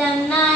தன்னா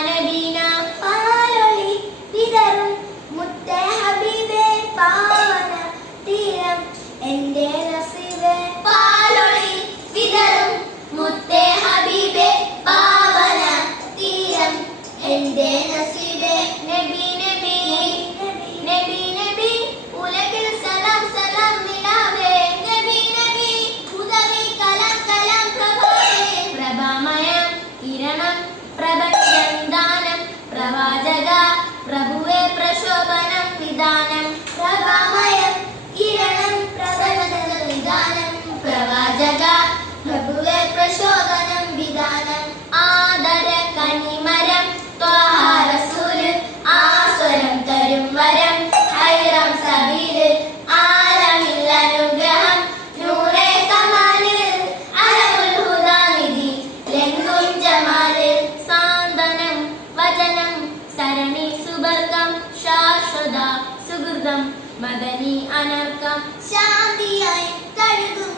സുഹൃതം മദനി അനർക്കം ശാന്തിയായി കഴുകും